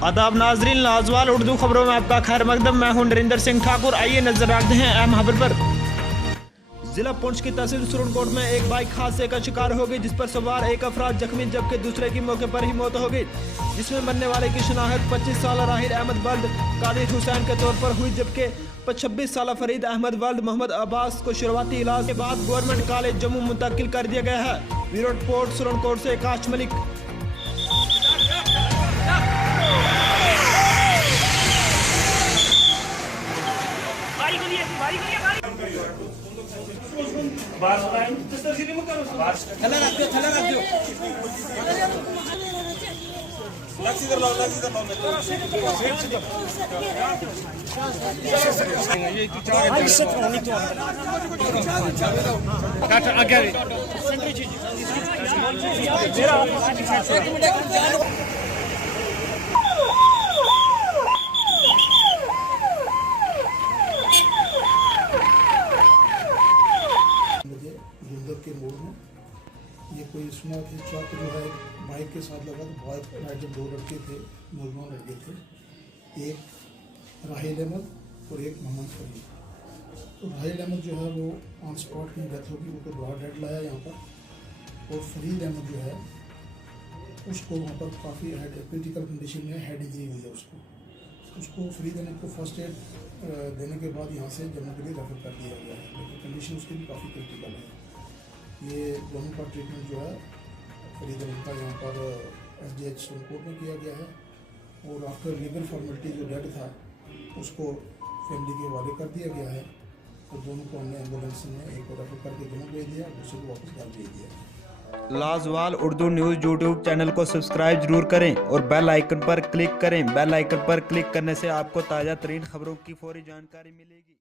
आदाब नाजरीन, लाजवाल उर्दू खबरों में आपका खैर मकदम। मैं हूं नरिंदर सिंह ठाकुर। आइए नजर रखते हैं अहम खबर पर। जिला पुंछ की तहसील सुरनकोट में एक बाइक हादसे का शिकार हो गई, जिस पर सवार एक अफराद जख्मी जबकि दूसरे की मौके पर ही मौत हो गई, जिसमें मरने वाले की शिनाख्त 25 साल राहिल अहमद वल्द कादिर हुसैन के तौर पर हुई, जबकि 26 साल फरीद अहमद वल्द मोहम्मद अब्बास को शुरुआती इलाज के बाद गवर्नमेंट कॉलेज जम्मू मुंतकिल कर दिया गया है। ब्यूरो रिपोर्ट सुरनकोट से काश मलिक। के मोड़ में ये कोई सुना कि ट्रक जो है बाइक के साथ लगा, तो बाइक में जो दो लड़के थे, नौजवान लड़के थे, एक राहिल अहमद और एक मोहम्मद फरीद। तो राहिल अहमद जो है वो ऑन स्पॉट की डेथ होगी, वो तो दवा डेड लाया यहाँ पर, और फरीद अहमद जो है उसको वहाँ पर काफ़ी क्रिटिकल कंडीशन में हेड इंजरी हुई है उसको फरीद अहमद को फर्स्ट एड देने के बाद यहाँ से जम्मू के लिए रेफर कर दिया गया है, लेकिन कंडीशन उसकी भी काफ़ी क्रिटिकल है। ये दोनों का ट्रीटमेंट जो है फरीद अहमद का यहाँ पर SDH सुरनकोट में किया गया है, और आफ्टर लीगल फॉर्मेलिटी जो डेड था उसको फैमिली के हवाले कर दिया गया है। तो दोनों को हमने एम्बुलेंस में एक को रेफर करके जम्मू भेज दिया, दूसरे को वापस घर भेज दिया। लाजवाल उर्दू न्यूज़ यूट्यूब चैनल को सब्सक्राइब जरूर करें और बेल आइकन पर क्लिक करें। बेल आइकन पर क्लिक करने से आपको ताज़ा तरीन खबरों की फौरी जानकारी मिलेगी।